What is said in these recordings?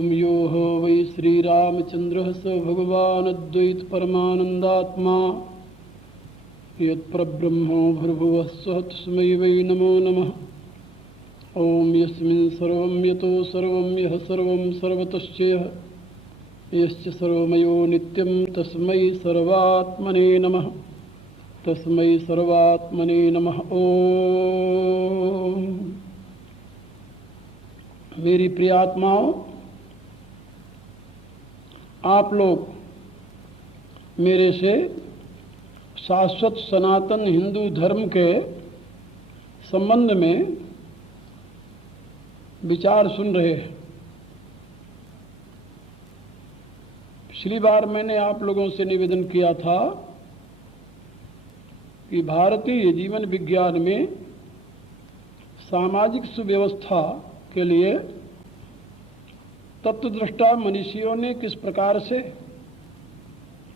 ओम यो हो वै श्रीरामचंद्रः स भगवानद्वैत परमानंदात्मा यत्प्रब्रह्मो भूर्भुवः स्वः तस्मै वै नमो नमः। ओम यस्मिन् सर्वं यतो सर्वं यः सर्वं सर्वतश्चयः यश्च सर्वमयो नित्यं तस्मै सर्वात्मने नमः। तस्मै सर्वात्मने नमः। ओम। मेरी प्रिय आत्माओं, आप लोग मेरे से शाश्वत सनातन हिंदू धर्म के संबंध में विचार सुन रहे हैं। पिछली बार मैंने आप लोगों से निवेदन किया था कि भारतीय जीवन विज्ञान में सामाजिक सुव्यवस्था के लिए तत्वदृष्टा मनीषियों ने किस प्रकार से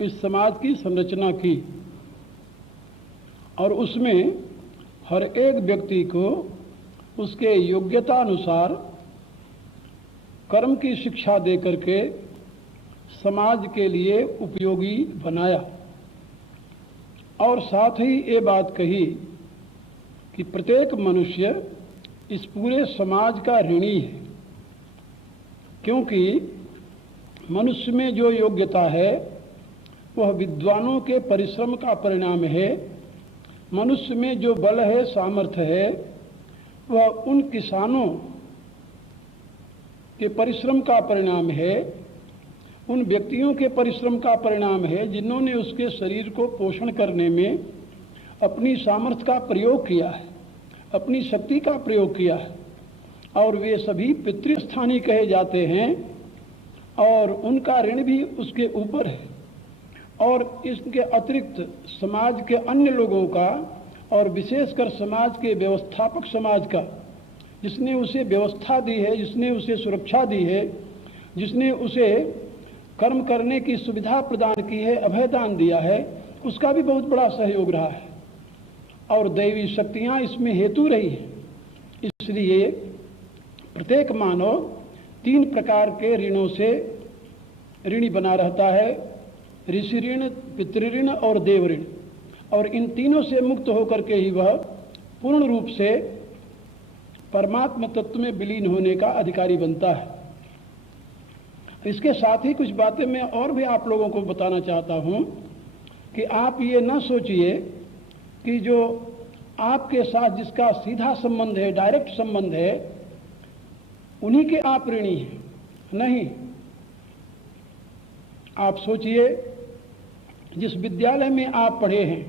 इस समाज की संरचना की और उसमें हर एक व्यक्ति को उसके योग्यता अनुसार कर्म की शिक्षा देकर के समाज के लिए उपयोगी बनाया। और साथ ही ये बात कही कि प्रत्येक मनुष्य इस पूरे समाज का ऋणी है, क्योंकि मनुष्य में जो योग्यता है वह विद्वानों के परिश्रम का परिणाम है। मनुष्य में जो बल है, सामर्थ्य है, वह उन किसानों के परिश्रम का परिणाम है, उन व्यक्तियों के परिश्रम का परिणाम है जिन्होंने उसके शरीर को पोषण करने में अपनी सामर्थ्य का प्रयोग किया है, अपनी शक्ति का प्रयोग किया है। और वे सभी पितृस्थानी कहे जाते हैं और उनका ऋण भी उसके ऊपर है। और इसके अतिरिक्त समाज के अन्य लोगों का और विशेषकर समाज के व्यवस्थापक समाज का, जिसने उसे व्यवस्था दी है, जिसने उसे सुरक्षा दी है, जिसने उसे कर्म करने की सुविधा प्रदान की है, अभयदान दिया है, उसका भी बहुत बड़ा सहयोग रहा है और दैवी शक्तियाँ इसमें हेतु रही है। इसलिए प्रत्येक मानव 3 प्रकार के ऋणों से ऋणी बना रहता है, ऋषि ऋण, पितृऋण और देव ऋण। और इन तीनों से मुक्त होकर के ही वह पूर्ण रूप से परमात्म तत्व में विलीन होने का अधिकारी बनता है। इसके साथ ही कुछ बातें मैं और भी आप लोगों को बताना चाहता हूँ कि आप ये न सोचिए कि जो आपके साथ जिसका सीधा संबंध है, डायरेक्ट संबंध है, उन्हीं के आप ऋणी हैं। नहीं, आप सोचिए जिस विद्यालय में आप पढ़े हैं,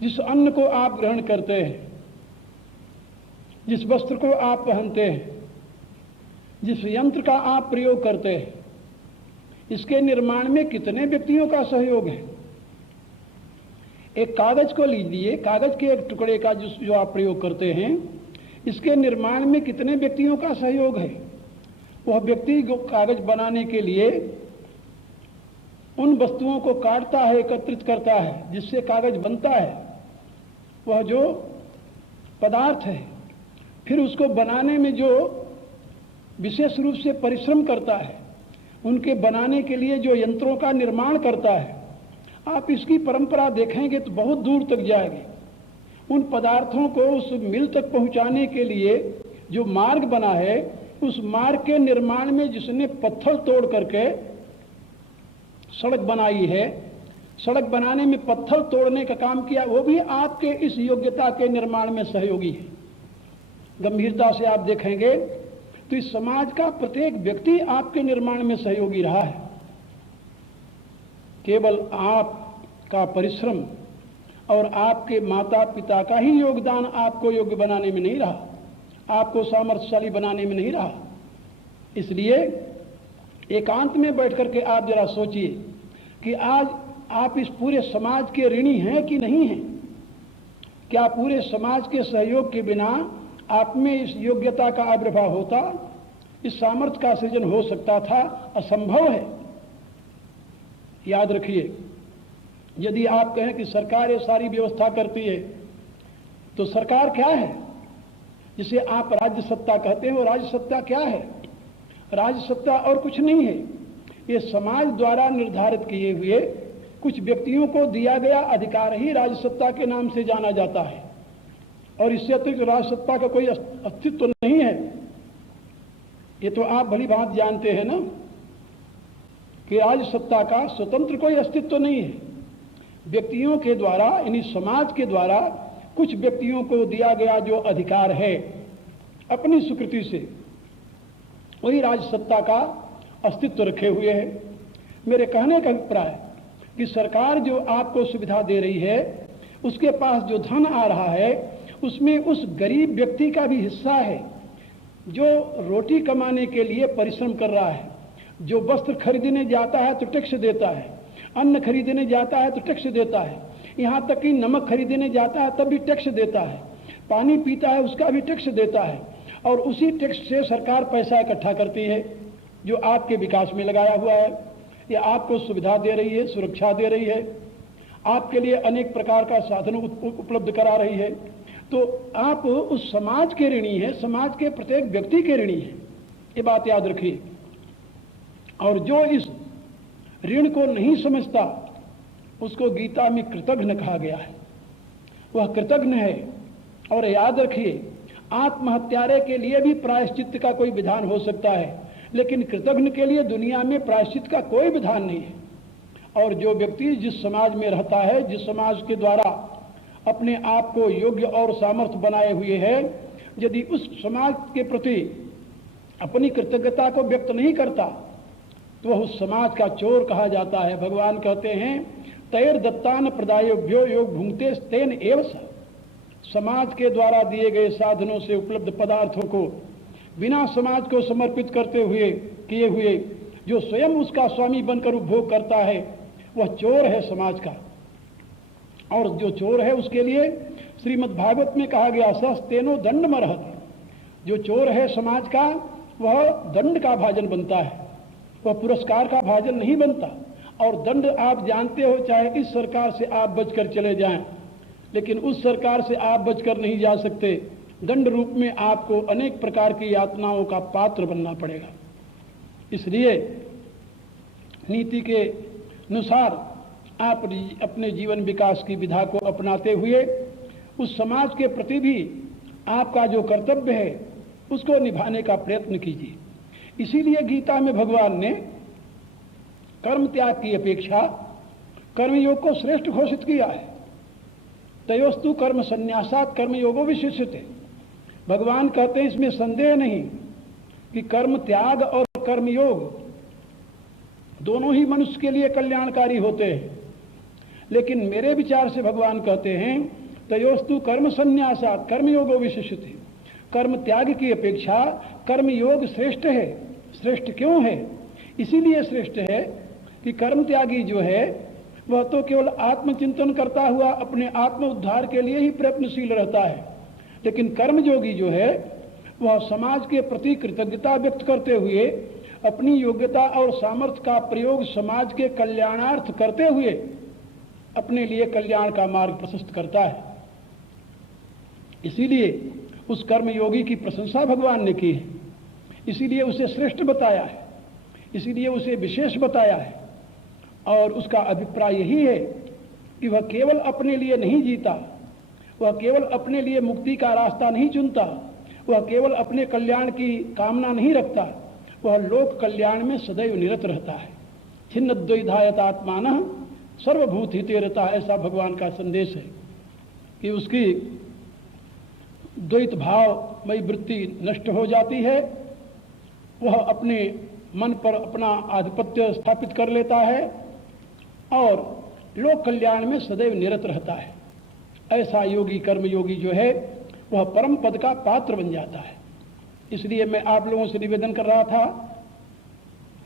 जिस अन्न को आप ग्रहण करते हैं, जिस वस्त्र को आप पहनते हैं, जिस यंत्र का आप प्रयोग करते हैं, इसके निर्माण में कितने व्यक्तियों का सहयोग है। एक कागज को लीजिए, कागज के एक टुकड़े का जो आप प्रयोग करते हैं, इसके निर्माण में कितने व्यक्तियों का सहयोग है। वह व्यक्ति कागज बनाने के लिए उन वस्तुओं को काटता है, एकत्रित करता है, जिससे कागज बनता है, वह जो पदार्थ है, फिर उसको बनाने में जो विशेष रूप से परिश्रम करता है, उनके बनाने के लिए जो यंत्रों का निर्माण करता है, आप इसकी परंपरा देखेंगे तो बहुत दूर तक जाएगी। उन पदार्थों को उस मिल तक पहुंचाने के लिए जो मार्ग बना है, उस मार्ग के निर्माण में जिसने पत्थर तोड़ करके सड़क बनाई है, सड़क बनाने में पत्थर तोड़ने का काम किया, वो भी आपके इस योग्यता के निर्माण में सहयोगी है। गंभीरता से आप देखेंगे तो इस समाज का प्रत्येक व्यक्ति आपके निर्माण में सहयोगी रहा है। केवल आपका परिश्रम और आपके माता पिता का ही योगदान आपको योग्य बनाने में नहीं रहा, आपको सामर्थ्यशाली बनाने में नहीं रहा। इसलिए एकांत में बैठ करके आप जरा सोचिए कि आज आप इस पूरे समाज के ऋणी हैं कि नहीं हैं। क्या पूरे समाज के सहयोग के बिना आप में इस योग्यता का आविर्भाव होता, इस सामर्थ्य का सृजन हो सकता था? असंभव है। याद रखिए, यदि आप कहें कि सरकार ये सारी व्यवस्था करती है, तो सरकार क्या है? जिसे आप राज्य सत्ता कहते हैं, वो राज्य सत्ता क्या है? राज्य सत्ता और कुछ नहीं है, ये समाज द्वारा निर्धारित किए हुए कुछ व्यक्तियों को दिया गया अधिकार ही राज्य सत्ता के नाम से जाना जाता है। और इससे अतिरिक्त राज्य सत्ता का कोई अस्तित्व नहीं है। ये तो आप भली बात जानते हैं ना कि राज्य सत्ता का स्वतंत्र कोई अस्तित्व नहीं है। व्यक्तियों के द्वारा, यानी समाज के द्वारा कुछ व्यक्तियों को दिया गया जो अधिकार है अपनी स्वीकृति से, वही राज्य सत्ता का अस्तित्व रखे हुए है। मेरे कहने का अभिप्राय कि सरकार जो आपको सुविधा दे रही है, उसके पास जो धन आ रहा है उसमें उस गरीब व्यक्ति का भी हिस्सा है जो रोटी कमाने के लिए परिश्रम कर रहा है, जो वस्त्र खरीदने जाता है तो टैक्स देता है, अन्न खरीदने जाता है तो टैक्स देता है, यहाँ तक कि नमक खरीदने जाता है तब भी टैक्स देता है, पानी पीता है उसका भी टैक्स देता है, और उसी टैक्स से सरकार पैसा इकट्ठा करती है जो आपके विकास में लगाया हुआ है। ये आपको सुविधा दे रही है, सुरक्षा दे रही है, आपके लिए अनेक प्रकार का साधन उपलब्ध करा रही है। तो आप उस समाज के ऋणी हैं, समाज के प्रत्येक व्यक्ति के ऋणी हैं, ये बात याद रखिए। और जो इस ऋण को नहीं समझता उसको गीता में कृतघ्न कहा गया है, वह कृतघ्न है। और याद रखिए, आत्महत्यारे के लिए भी प्रायश्चित का कोई विधान हो सकता है, लेकिन कृतघ्न के लिए दुनिया में प्रायश्चित का कोई विधान नहीं है। और जो व्यक्ति जिस समाज में रहता है, जिस समाज के द्वारा अपने आप को योग्य और सामर्थ्य बनाए हुए है, यदि उस समाज के प्रति अपनी कृतज्ञता को व्यक्त नहीं करता तो वह उस समाज का चोर कहा जाता है। भगवान कहते हैं, तैर दत्तान प्रदायोभ्यो योग भुंगते तेन एव स। समाज के द्वारा दिए गए साधनों से उपलब्ध पदार्थों को बिना समाज को समर्पित करते हुए किए हुए जो स्वयं उसका स्वामी बनकर उपभोग करता है, वह चोर है समाज का। और जो चोर है उसके लिए श्रीमद् भागवत में कहा गया, सस्तेनो दंड मरहत। जो चोर है समाज का, वह दंड का भाजन बनता है, वह पुरस्कार का भाजन नहीं बनता। और दंड आप जानते हो, चाहे इस सरकार से आप बचकर चले जाएं, लेकिन उस सरकार से आप बचकर नहीं जा सकते। दंड रूप में आपको अनेक प्रकार की यातनाओं का पात्र बनना पड़ेगा। इसलिए नीति के अनुसार आप अपने जीवन विकास की विधा को अपनाते हुए उस समाज के प्रति भी आपका जो कर्तव्य है उसको निभाने का प्रयत्न कीजिए। इसीलिए गीता में भगवान ने कर्म त्याग की अपेक्षा कर्मयोग को श्रेष्ठ घोषित किया है। तयोस्तु कर्म संन्यासात कर्मयोगो विशिष्यते। भगवान कहते हैं, इसमें संदेह नहीं कि कर्म त्याग और कर्मयोग दोनों ही मनुष्य के लिए कल्याणकारी होते हैं, लेकिन मेरे विचार से भगवान कहते हैं, तयोस्तु कर्म संन्यासात कर्मयोगो विशिष्यते। कर्म त्याग की अपेक्षा कर्मयोग श्रेष्ठ है। श्रेष्ठ क्यों है? इसीलिए श्रेष्ठ है कि कर्म त्यागी जो है वह तो केवल आत्मचिंतन करता हुआ अपने आत्म उद्धार के लिए ही प्रयत्नशील रहता है, लेकिन कर्मयोगी जो है वह समाज के प्रति कृतज्ञता व्यक्त करते हुए अपनी योग्यता और सामर्थ्य का प्रयोग समाज के कल्याणार्थ करते हुए अपने लिए कल्याण का मार्ग प्रशस्त करता है। इसीलिए उस कर्मयोगी की प्रशंसा भगवान ने की है, इसीलिए उसे श्रेष्ठ बताया है, इसीलिए उसे विशेष बताया है। और उसका अभिप्राय यही है कि वह केवल अपने लिए नहीं जीता, वह केवल अपने लिए मुक्ति का रास्ता नहीं चुनता, वह केवल अपने कल्याण की कामना नहीं रखता, वह लोक कल्याण में सदैव निरत रहता है। छिन्न द्वैधायत आत्मान सर्वभूत हिते रहता है, ऐसा भगवान का संदेश है कि उसकी द्वैत भावमयी वृत्ति नष्ट हो जाती है, वह अपने मन पर अपना आधिपत्य स्थापित कर लेता है और लोक कल्याण में सदैव निरत रहता है। ऐसा योगी कर्मयोगी जो है वह परम पद का पात्र बन जाता है। इसलिए मैं आप लोगों से निवेदन कर रहा था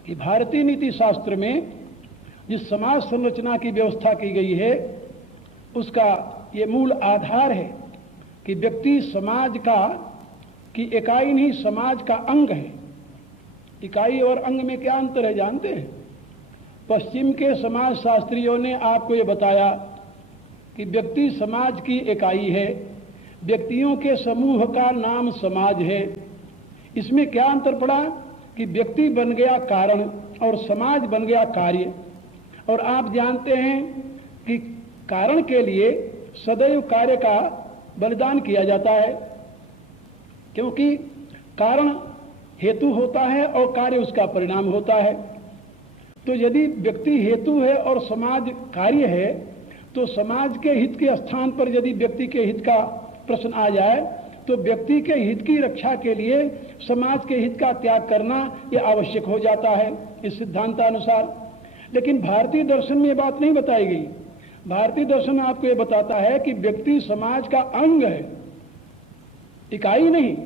कि भारतीय नीति शास्त्र में जिस समाज संरचना की व्यवस्था की गई है उसका ये मूल आधार है कि व्यक्ति समाज का की इकाई नहीं, समाज का अंग है। इकाई और अंग में क्या अंतर है जानते हैं? पश्चिम के समाज शास्त्रियों ने आपको ये बताया कि व्यक्ति समाज की इकाई है, व्यक्तियों के समूह का नाम समाज है। इसमें क्या अंतर पड़ा कि व्यक्ति बन गया कारण और समाज बन गया कार्य। और आप जानते हैं कि कारण के लिए सदैव कार्य का बलिदान किया जाता है, क्योंकि कारण हेतु होता है और कार्य उसका परिणाम होता है। तो यदि व्यक्ति हेतु है और समाज कार्य है, तो समाज के हित के स्थान पर यदि व्यक्ति के हित का प्रश्न आ जाए तो व्यक्ति के हित की रक्षा के लिए समाज के हित का त्याग करना यह आवश्यक हो जाता है इस सिद्धांतानुसार। लेकिन भारतीय दर्शन में ये बात नहीं बताई गई। भारतीय दर्शन आपको ये बताता है कि व्यक्ति समाज का अंग है, इकाई नहीं,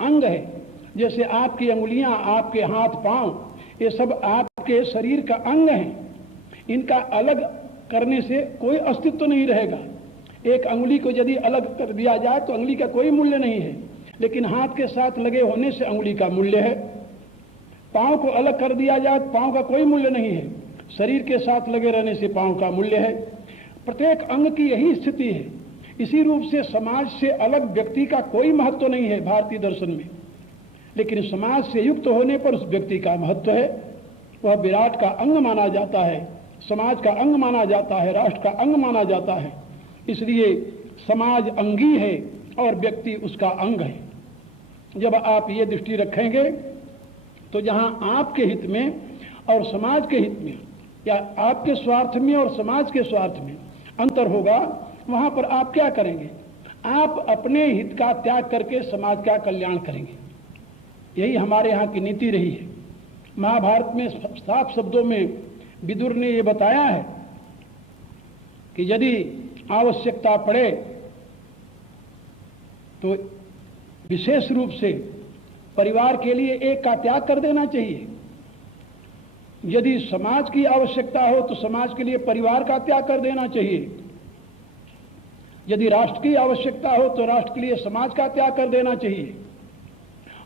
अंग है। जैसे आपकी अंगुलियां, आपके हाथ पांव, ये सब आपके शरीर का अंग हैं। इनका अलग करने से कोई अस्तित्व नहीं रहेगा। एक अंगुली को यदि अलग कर दिया जाए तो अंगुली का कोई मूल्य नहीं है, लेकिन हाथ के साथ लगे होने से अंगुली का मूल्य है। पांव को अलग कर दिया जाए तो पांव का कोई मूल्य नहीं है, शरीर के साथ लगे रहने से पांव का मूल्य है। प्रत्येक अंग की यही स्थिति है। इसी रूप से समाज से अलग व्यक्ति का कोई महत्व नहीं है भारतीय दर्शन में, लेकिन समाज से युक्त होने पर उस व्यक्ति का महत्व है। वह विराट का अंग माना जाता है, समाज का अंग माना जाता है, राष्ट्र का अंग माना जाता है। इसलिए समाज अंगी है और व्यक्ति उसका अंग है। जब आप ये दृष्टि रखेंगे तो जहां आपके हित में और समाज के हित में, या आपके स्वार्थ में और समाज के स्वार्थ में अंतर होगा, वहां पर आप क्या करेंगे? आप अपने हित का त्याग करके समाज का कल्याण करेंगे। यही हमारे यहाँ की नीति रही है। महाभारत में साफ शब्दों में विदुर ने ये बताया है कि यदि आवश्यकता पड़े तो विशेष रूप से परिवार के लिए एक का त्याग कर देना चाहिए। यदि समाज की आवश्यकता हो तो समाज के लिए परिवार का त्याग कर देना चाहिए। यदि राष्ट्र की आवश्यकता हो तो राष्ट्र के लिए समाज का त्याग कर देना चाहिए।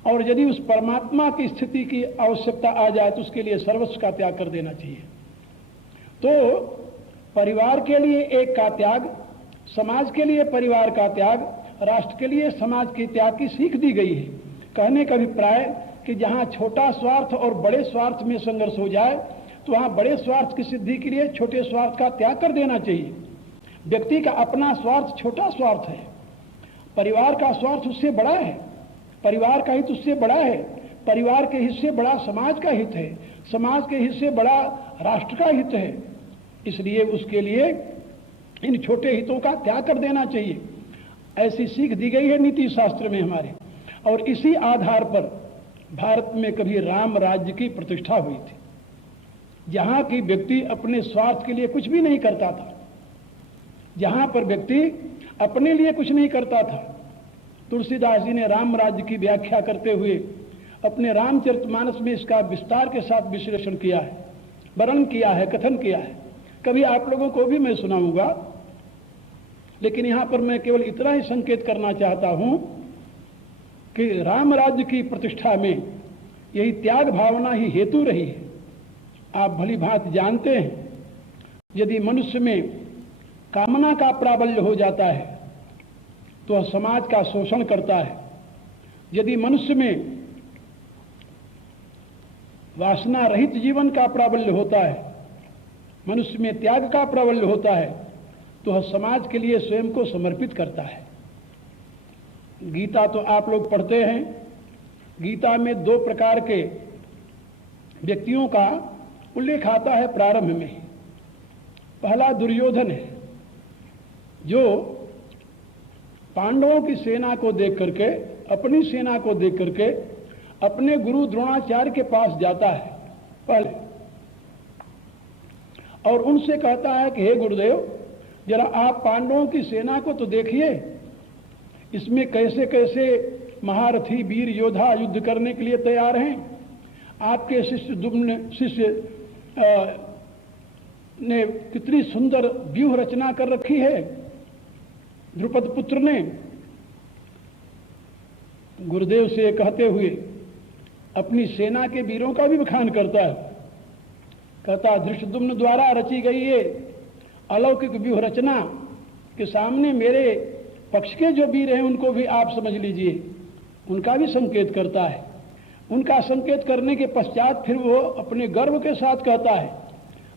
और यदि उस परमात्मा की स्थिति की आवश्यकता आ जाए तो उसके लिए सर्वस्व का त्याग कर देना चाहिए। तो परिवार के लिए एक का त्याग, समाज के लिए परिवार का त्याग, राष्ट्र के लिए समाज के त्याग की सीख दी गई है। कहने का अभिप्राय कि जहां छोटा स्वार्थ और बड़े स्वार्थ में संघर्ष हो जाए तो वहां बड़े स्वार्थ की सिद्धि के लिए छोटे स्वार्थ का त्याग कर देना चाहिए। व्यक्ति का अपना स्वार्थ छोटा स्वार्थ है, परिवार का स्वार्थ उससे बड़ा है, परिवार का हित उससे बड़ा है, परिवार के हित से बड़ा समाज का हित है, समाज के हित से बड़ा राष्ट्र का हित है। इसलिए उसके लिए इन छोटे हितों का त्याग कर देना चाहिए। ऐसी सीख दी गई है नीति शास्त्र में हमारे। और इसी आधार पर भारत में कभी राम राज्य की प्रतिष्ठा हुई थी, जहां की व्यक्ति अपने स्वार्थ के लिए कुछ भी नहीं करता था, जहां पर व्यक्ति अपने लिए कुछ नहीं करता था। तुलसीदास जी ने राम राज्य की व्याख्या करते हुए अपने रामचरितमानस में इसका विस्तार के साथ विश्लेषण किया है, वर्णन किया है, कथन किया है। कभी आप लोगों को भी मैं सुनाऊंगा, लेकिन यहां पर मैं केवल इतना ही संकेत करना चाहता हूं कि राम राज्य की प्रतिष्ठा में यही त्याग भावना ही हेतु रही है। आप भली भांति जानते हैं, यदि मनुष्य में कामना का प्राबल्य हो जाता है तो वह समाज का शोषण करता है। यदि मनुष्य में वासना रहित जीवन का प्राबल्य होता है, मनुष्य में त्याग का प्राबल्य होता है, तो वह समाज के लिए स्वयं को समर्पित करता है। गीता तो आप लोग पढ़ते हैं। गीता में 2 प्रकार के व्यक्तियों का उल्लेख आता है प्रारंभ में। पहला दुर्योधन है, जो पांडवों की सेना को देख करके, अपनी सेना को देख करके अपने गुरु द्रोणाचार्य के पास जाता है पहले, और उनसे कहता है कि हे गुरुदेव, जरा आप पांडवों की सेना को तो देखिए, इसमें कैसे कैसे महारथी वीर योद्धा युद्ध करने के लिए तैयार हैं। आपके शिष्य ने कितनी सुंदर व्यूह रचना कर रखी है। द्रुपद पुत्र ने गुरुदेव से कहते हुए अपनी सेना के वीरों का भी बखान करता है। कहता, धृष्टद्युम्न द्वारा रची गई ये अलौकिक व्यूह रचना के सामने मेरे पक्ष के जो वीर हैं उनको भी आप समझ लीजिए, उनका भी संकेत करता है। उनका संकेत करने के पश्चात फिर वो अपने गर्व के साथ कहता है,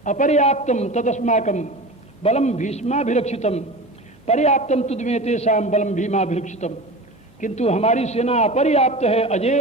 अपर्याप्तम तदस्माकम बलम भीष्माभिरक्षितम पर्याप्तम तुद्मे तेषां बलम भीमाभिरक्षितम। किंतु हमारी सेना अपर्याप्त है, अजय